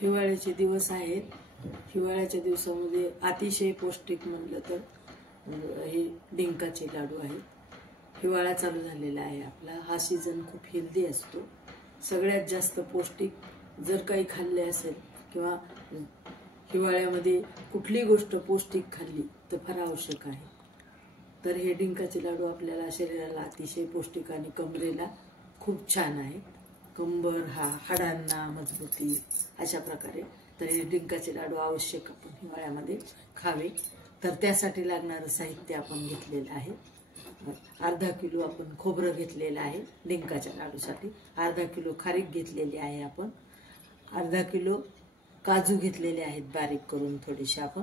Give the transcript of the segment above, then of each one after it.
हिवाळ्याचे दिवस आहेत. हिवाळ्याच्या दिवसामध्ये अतिशय पौष्टिक म्हणलं तर हे डिंकाचे लाडू आहेत. हिवाळा चालू झालेला आहे आपला. हा सीझन खूप हेल्दी असतो. सगळ्यात जास्त पौष्टिक जर काही खाल्ले असेल किंवा हिवाळ्यामध्ये कुठली गोष्ट पौष्टिक खाल्ली तर फार आवश्यक आहे. तर हे डिंकाचे लाडू आपल्याला शरीराला अतिशय पौष्टिक आणि कमरेला खूप छान आहे. कंबर हाडांना मजबूती अशा प्रकारे. तर हे डिंकाचे लाडू आवश्यक आपण हिवाळ्यामध्ये खावे. तर त्यासाठी लागणारं साहित्य आपण घेतलेलं आहे. अर्धा किलो आपण खोबरं घेतलेलं आहे डिंकाच्या लाडूसाठी. अर्धा किलो खारीक घेतलेली आहे आपण. अर्धा किलो काजू घेतलेले आहेत बारीक करून थोडेसे आपण.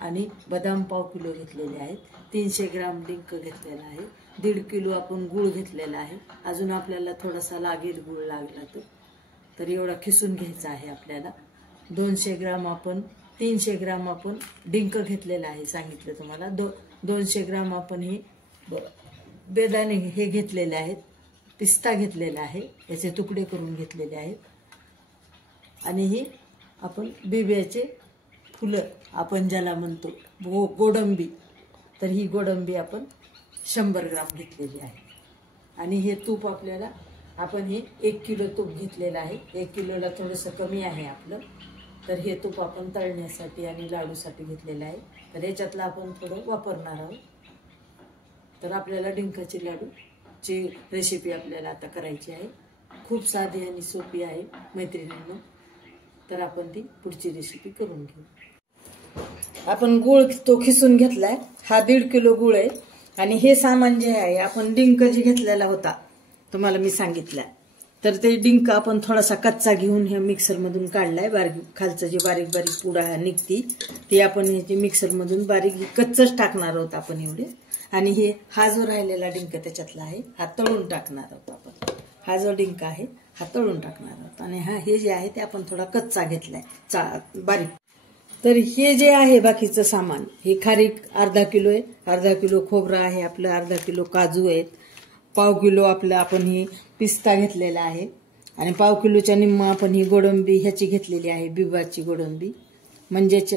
आणि बदाम पाव किलो घेतलेले आहेत. 300 ग्राम डिंक घेतलेला आहे. 1.5 किलो आपण गूळ घेतलेला आहे. अजून आपल्याला थोडासा लागेल गूळ लागला तर एवढा खिसून घ्यायचा आहे आपल्याला. 200 ग्राम आपण 300 ग्राम आपण डिंक घेतलेला आहे सांगितलं तुम्हाला. 200 ग्राम आपण हे बेदाणे हे घेतलेले आहेत. पिस्ता घेतलेला आहे, याचे तुकडे करून घेतलेले आहेत. आणि हे आपण बिब्याचे फुलं आपण ज्याला म्हणतो गोडंबी, तर ही गोडंबी आपण 100 ग्राम घेतलेली आहे. आणि हे तूप आपल्याला आपण हे 1 किलो तूप घेतलेलं आहे. 1 किलोला थोडंसं कमी आहे आपलं. तर हे तूप आपण तळण्यासाठी आणि लाडूसाठी घेतलेलं आहे. तर याच्यातलं आपण थोडं वापरणार आहोत. तर आपल्याला डिंकाचे लाडूची रेसिपी आपल्याला आता करायची आहे. खूप साधी आणि सोपी आहे मैत्रिणींनो. तर आपण ती पुढची रेसिपी करून घेऊ. आपण गूळ तो खिसून घेतलाय. हा 1.5 किलो गूळ आहे. आणि हे सामान जे आहे आपण डिंक जे घेतलेला होता तुम्हाला मी सांगितलं, तर ते डिंक आपण थोडासा कच्चा घेऊन ह्या मिक्सरमधून काढलाय. बारीक खालचं जे बारीक बारीक पुडा निघती ती आपण ह्याची मिक्सरमधून बारीक कच्चच टाकणार आहोत आपण एवढे. आणि हे हा जो राहिलेला डिंक त्याच्यातला आहे हा तळून टाकणार आहोत आपण. हा जो डिंक आहे हा तळून टाकणार आहोत. आणि हे जे आहे ते आपण थोडा कच्चा घेतलाय बारीक. तर हे जे आहे बाकीचं सामान, हे खारीक अर्धा किलो आहे. अर्धा किलो खोबरं आहे आपलं. अर्धा किलो काजू आहेत. पाव किलो आपलं आपण ही पिस्ता घेतलेला आहे. आणि पाव किलोच्या निम्मा आपण ही गोडंबी ह्याची घेतलेली आहे, बिबाची गोडंबी म्हणजेच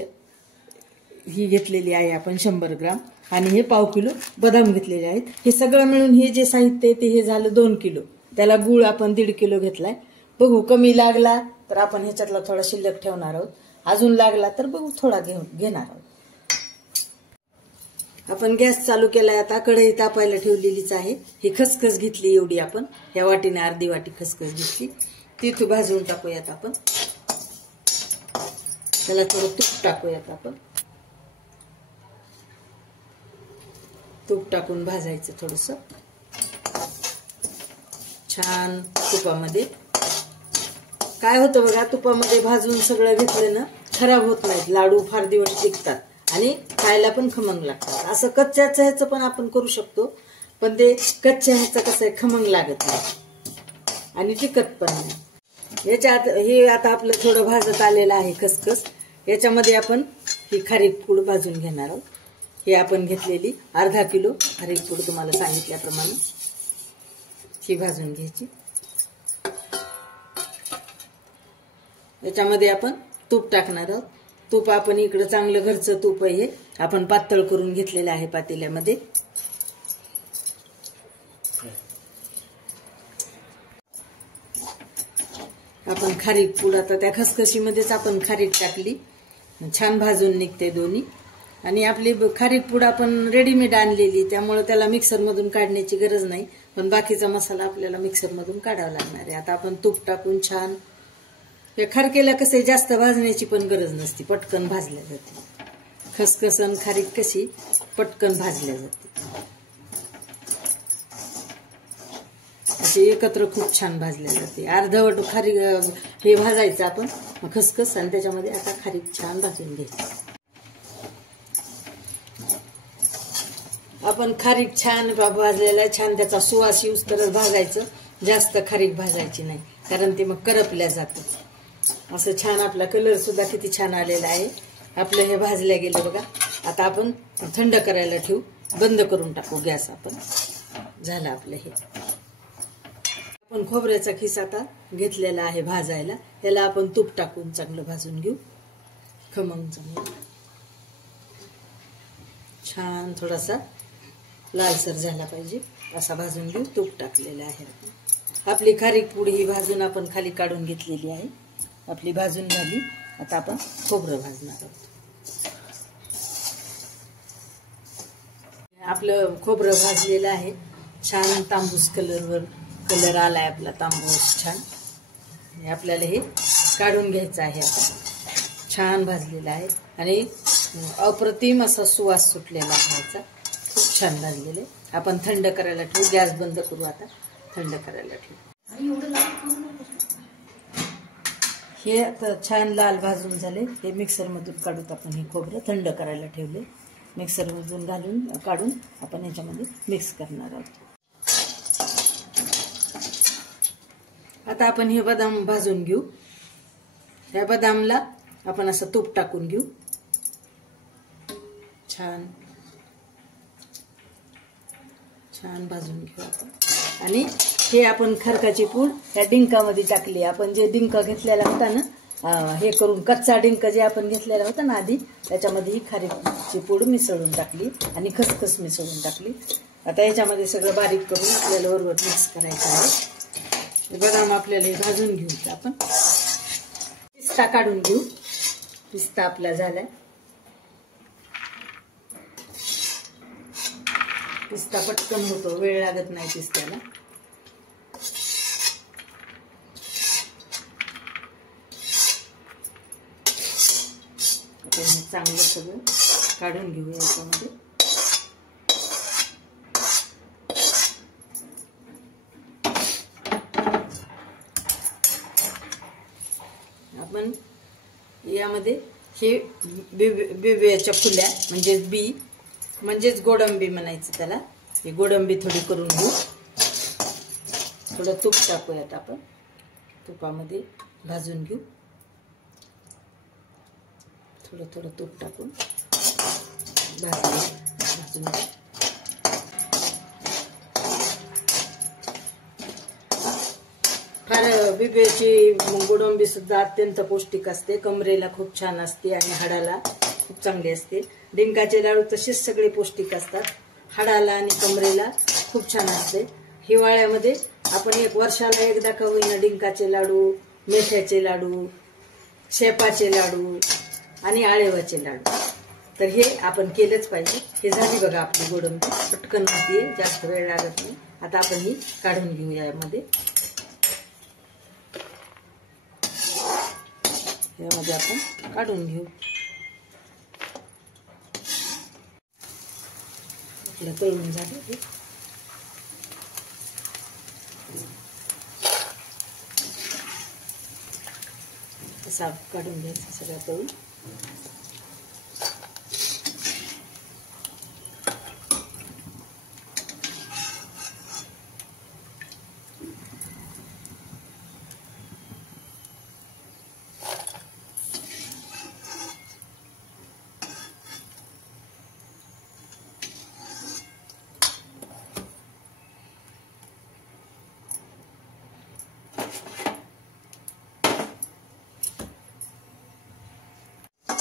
ही घेतलेली आहे आपण 100 ग्राम. आणि हे पाव किलो बदाम घेतलेले आहेत. हे सगळं मिळून हे जे साहित्य आहे ते हे झालं 2 किलो. त्याला गूळ आपण 1.5 किलो घेतलाय. बघू कमी लागला तर आपण ह्याच्यातला थोडा शिल्लक ठेवणार आहोत. अजून लागला तर बघू थोडा घेणार आहोत. आपण गॅस चालू केलाय. आता कढई तापायला ठेवलेलीच आहे. ही खसखस घेतली एवढी आपण. या वाटीने अर्धी वाटी खसखस घेतली. ती भाजून टाकूयात आपण. त्याला थोडं तूप टाकूयात आपण. तूप टाकून भाजायचं थोडस छान तुपामध्ये. काय होतं बघा, तुपामध्ये भाजून सगळं घेतलं ना खराब होत नाहीत. लाडू फार दिवस टिकतात आणि खायला पण खमंग लागतात. असं कच्च्याचं ह्याचं पण आपण करू शकतो, पण ते कच्च्या ह्याचं कसं आहे खमंग लागत नाही आणि टिकत पण नाही. याच्यात हे आता आपलं थोडं भाजत आलेलं आहे खसखस. याच्यामध्ये आपण ही खारीक पूड भाजून घेणार आहोत. हे आपण घेतलेली अर्धा किलो खारीक पूड तुम्हाला सांगितल्याप्रमाणे ही भाजून घ्यायची. याच्यामध्ये आपण तूप टाकणार आहोत. तूप आपण इकडं चांगलं घरचं तूप आहे, आपण पातळ करून घेतलेलं आहे पातेल्यामध्ये. आपण खारीक पूड आता त्या खसखशीमध्येच आपण खारीक टाकली. छान भाजून निघते दोन्ही. आणि आपली खारीक पूड आपण रेडीमेड आणलेली, त्यामुळे त्याला मिक्सरमधून काढण्याची गरज नाही. पण बाकीचा मसाला आपल्याला मिक्सरमधून काढावा लागणार आहे. आता आपण तूप टाकून छान खारकेला कसं जास्त भाजण्याची पण गरज नसते, पटकन भाजल्या जाते. खसखस आणि खारीक कशी पटकन भाजल्या जाते. अशी एकत्र खूप छान भाजल्या जाते. अर्धवट खारीक हे भाजायचं आपण खसखस आणि त्याच्यामध्ये आता खारीक छान भाजून घ्यायची. आपण खारीक छान भाजलेला छान त्याचा सुवास येऊस तरच भाजायचं. जास्त खारीक भाजायची नाही, कारण ते मग करपल्या जातं. असं छान आपला कलर सुद्धा किती छान आलेला आहे. आपलं हे भाजल्या गेलं बघा. आता आपण थंड करायला ठेवू. बंद करून टाकू गॅस आपण. झालं आपलं हे. आपण खोबऱ्याचा खिस आता घेतलेला आहे भाजायला. याला आपण तूप टाकून चांगलं भाजून घेऊ. खमंग चांगलं छान थोडासा लालसर झाला पाहिजे असा भाजून घेऊ. तूप टाकलेलं आहे. आपली खारीक पुडी ही भाजून आपण खाली काढून घेतलेली आहे. आपली भाजून झाली. आता आपण खोबरं भाजणार आहोत. आपलं खोबरं भाजलेलं आहे. छान तांबूस कलर आलाय आपला तांबूस छान. आपल्याला हे काढून घ्यायचं आहे. आता छान भाजलेलं आहे आणि अप्रतिम असा सुवास सुटलेला आहे याचा. खूप छान भाजलेलं आहे. आपण थंड करायला ठेवू. गॅस बंद करू. आता थंड करायला ठेवू. हे आता छान लाल भाजून झाले. हे मिक्सरमधून काढूत आपण. हे खोबरं थंड करायला ठेवले. मिक्सरमधून काढून आपण याच्यामध्ये मिक्स करणार आहोत. आता आपण हे बदाम भाजून घेऊ. या बदामला आपण असं तूप टाकून घेऊ. छान छान भाजून घेऊ आपण. आणि हे आपण खरकाची पूड या डिंकामध्ये टाकली. आपण जे डिंक घेतलेला होता ना, हे करून कच्चा डिंक जे आपण घेतलेला होता ना आधी, त्याच्यामध्ये ही खारीची पूड मिसळून टाकली आणि खसखस मिसळून टाकली. आता याच्यामध्ये सगळं बारीक करून आपल्याला बरोबर मिक्स करायचं आहे. बदाम आपल्याला हे भाजून घेऊ. आपण पिस्ता काढून घेऊ. पिस्ता आपला झालाय. पिस्ता पटकन होतो. वेळ लागत नाही पिस्त्याला. आपण चांगलं सगळं काढून घेऊ याच्यामध्ये. आपण यामध्ये हे बिब्याच्या फुल्या म्हणजेच बी म्हणजेच गोडंबी म्हणायचं त्याला. हे गोडंबी थोडी करून घेऊ. थोडं तूप टाकूयात आपण. तुपामध्ये भाजून घेऊ. थोडं थोडं तूप टाकून भाजून घेऊ. फार बिब्याची गोडंबी सुद्धा अत्यंत पौष्टिक असते. कमरेला खूप छान असते आणि हाडाला खूप चांगली असते. डिंकाचे लाडू तसेच सगळे पौष्टिक असतात. हाडाला आणि कमरेला खूप छान असते. हिवाळ्यामध्ये आपण एक वर्षाला एकदा का होईना डिंकाचे लाडू, मेथ्याचे लाडू, शेपाचे लाडू आणि आळेवाचे लाडू तर हे आपण केलंच पाहिजे. हे झाली बघा आपली गोडंबी. पटकन होतीये. जास्त वेळ लागत नाही. आता आपण ही काढून घेऊ. यामध्ये आपण काढून घेऊ. तळून झाले हे. असा काढून घ्यायचं सगळं तळून.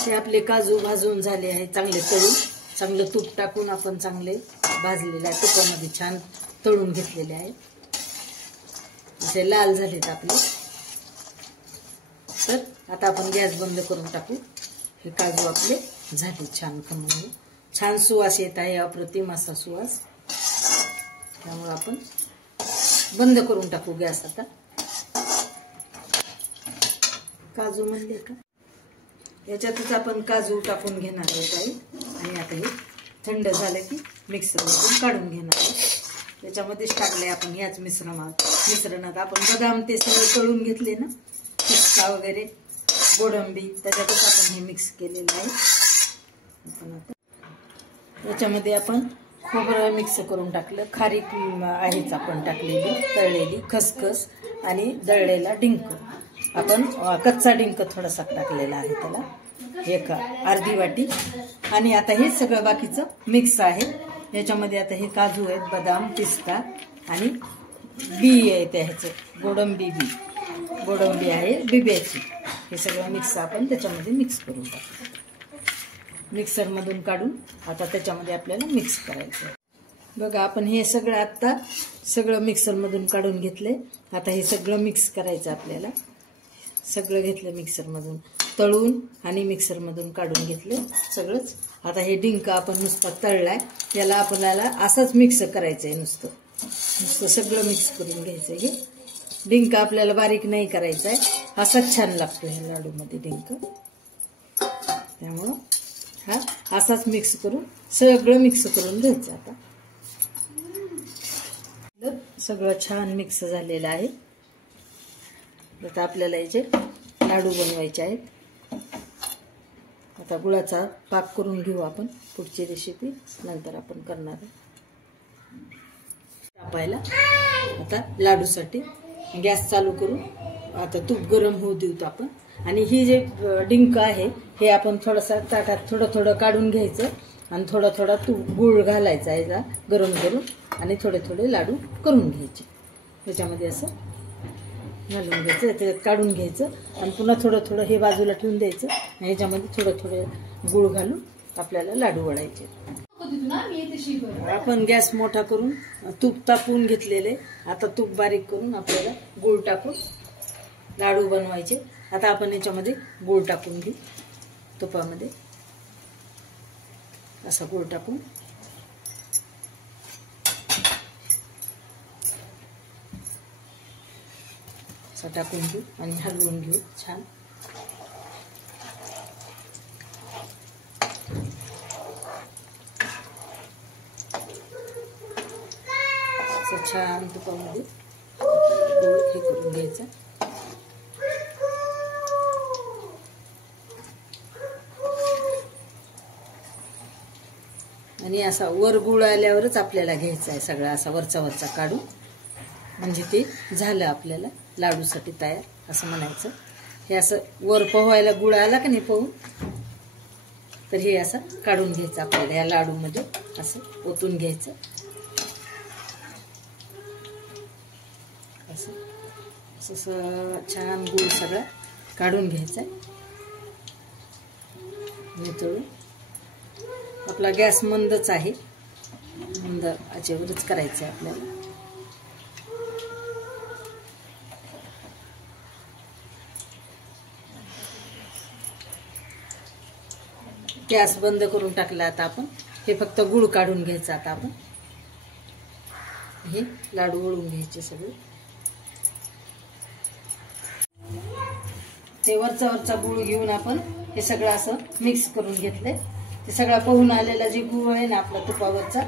हे आपले काजू भाजून झाले आहे. चांगले तळून चांगलं तूप टाकून आपण चांगले भाजलेले आहे. तुपामध्ये छान तळून घेतलेले आहे. असे लाल झालेत आपले. तर आता आपण गॅस बंद करून टाकू. हे काजू आपले झाले छान खमंग. छान सुवास येत आहे. अप्रतिम असा सुवास. त्यामुळे आपण बंद करून टाकू गॅस. आता काजू म्हणले का याच्यातच आपण काजू टाकून घेणार आहोत. आणि आता हे थंड झालं की मिक्सरमधून काढून घेणार आहोत. याच्यामध्येच टाकले आपण. याच मिश्रणात आपण बदाम ते सगळं तळून घेतले ना, पिस्ता वगैरे गोडंबी, त्याच्यातच आपण हे मिक्स केलेलं आहे. आपण आता याच्यामध्ये आपण खोबरं मिक्स करून टाकलं. खारीक आहेच आपण टाकलेली, तळलेली खसखस आणि दळलेला डिंक. आपण कच्चा डिंक थोडासा टाकलेला आहे त्याला, एक अर्धी वाटी. आणि आता हे सगळं बाकीचं मिक्स आहे. याच्यामध्ये आता हे काजू आहेत, बदाम, पिस्ता आणि बी आहे त्या ह्याचं गोडंबी आहे बिब्याची. हे सगळं मिक्स आपण त्याच्यामध्ये मिक्स करून टाकू. मिक्सरमधून काढून आता त्याच्यामध्ये आपल्याला मिक्स करायचं. बघा आपण हे सगळं आत्ता सगळं मिक्सरमधून काढून घेतले. आता हे सगळं मिक्स करायचं आपल्याला. सगळं घेतलं मिक्सरमधून तळून आणि मिक्सरमधून काढून घेतलं सगळंच. आता हे डिंक आपण नुसतं तळलाय, याला आपल्याला असंच मिक्स करायचं आहे. नुसतं सगळं मिक्स करून घ्यायचं. हे डिंक आपल्याला बारीक नाही करायचा आहे, असाच छान लागतो ह्या लाडूमध्ये डिंक. त्यामुळं हा असाच मिक्स करून सगळं मिक्स करून घ्यायचं. आता सगळं छान मिक्स झालेलं आहे. आता आपल्याला याचे लाडू बनवायचे आहेत. आता गुळाचा पाक करून घेऊ आपण. पुढची रेसिपी नंतर आपण करणार आहे. तापायला आता लाडूसाठी गॅस चालू करून आता तूप गरम होऊ देऊ आपण. आणि ही जे डिंक आहे हे आपण थोडंसं ताटात थोडं थोडं काढून घ्यायचं आणि थोडा थोडा तूप गुळ घालायचा याचा गरम करून आणि थोडे थोडे लाडू करून घ्यायचे. त्याच्यामध्ये असं घालून घ्यायचं, त्याच्यात काढून घ्यायचं आणि पुन्हा थोडं थोडं हे बाजूला ठेवून द्यायचं. आणि ह्याच्यामध्ये थोडं थोडं गुळ घालून आपल्याला लाडू वळायचे. आपण गॅस मोठा करून तूप तापवून घेतलेले. आता तूप बारीक करून आपल्याला गुळ टाकून लाडू बनवायचे. आता आपण याच्यामध्ये गुळ टाकून घेऊ. तुपामध्ये असा गुळ टाकून असं टाकून घेऊ आणि हलवून घेऊ छान. असं छान तुपामध्ये गुळ हे करून घ्यायचं. आणि असा वर गुळ आल्यावरच आपल्याला घ्यायचा आहे सगळा असा वरचा काढून. म्हणजे ते झालं आपल्याला लाडूसाठी तयार असं म्हणायचं. हे असं वर पोहायला गुळ आला का नाही पोहून, तर हे असं काढून घ्यायचं आपल्याला. या लाडूमध्ये असं ओतून घ्यायचं. असं छान गुळ सगळा काढून घ्यायचा. नितळून आपला गॅस मंदच आहे, मंद आचेवरच करायचं आहे आपल्याला. गॅस बंद करून टाकला. आता आपण हे फक्त गुळ काढून घ्यायचं. आता आपण हे लाडू वळून घ्यायचे सगळे. ते वरचा गुळ घेऊन आपण हे सगळं असं मिक्स करून घेतलंय. ते सगळा पोहून आलेला जे गुळ आहे ना आपला तुपावरचा,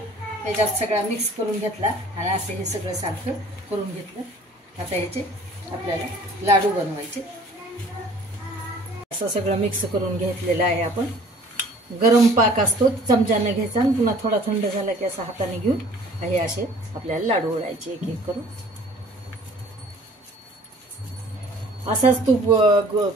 त्याच्यात सगळा मिक्स करून घेतला आणि असं हे सगळं सारखं करून घेतलं. आता याचे आपल्याला लाडू बनवायचे. असं सगळं मिक्स करून घेतलेलं आहे आपण. गरम पाक असतो चमच्याने घ्यायचा आणि पुन्हा थोडा थंड झाला की असं हाताने घेऊन हे असे आपल्याला लाडू वळायचे एक एक करून. असाच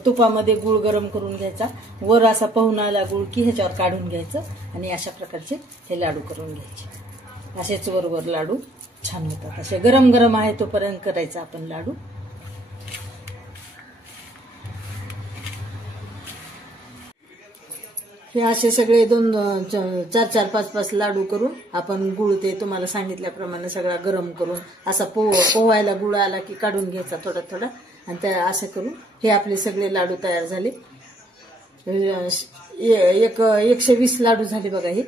तुपामध्ये गुळ गरम करून घ्यायचा. वर असा पाहून आला गुळ की ह्याच्यावर काढून घ्यायचं आणि अशा प्रकारचे हे लाडू करून घ्यायचे. असेच वर लाडू छान होतात. असे गरम गरम आहे तोपर्यंत करायचं आपण लाडू. हे असे सगळे 4-4-5-5 लाडू करून आपण गुळ ते तुम्हाला सांगितल्याप्रमाणे सगळा गरम करून असा पोहायला गुळ आला की काढून घ्यायचा थोडा थोडा आणि त्या असं करून हे आपले सगळे लाडू तयार झाले. 120 लाडू झाले बघा हे.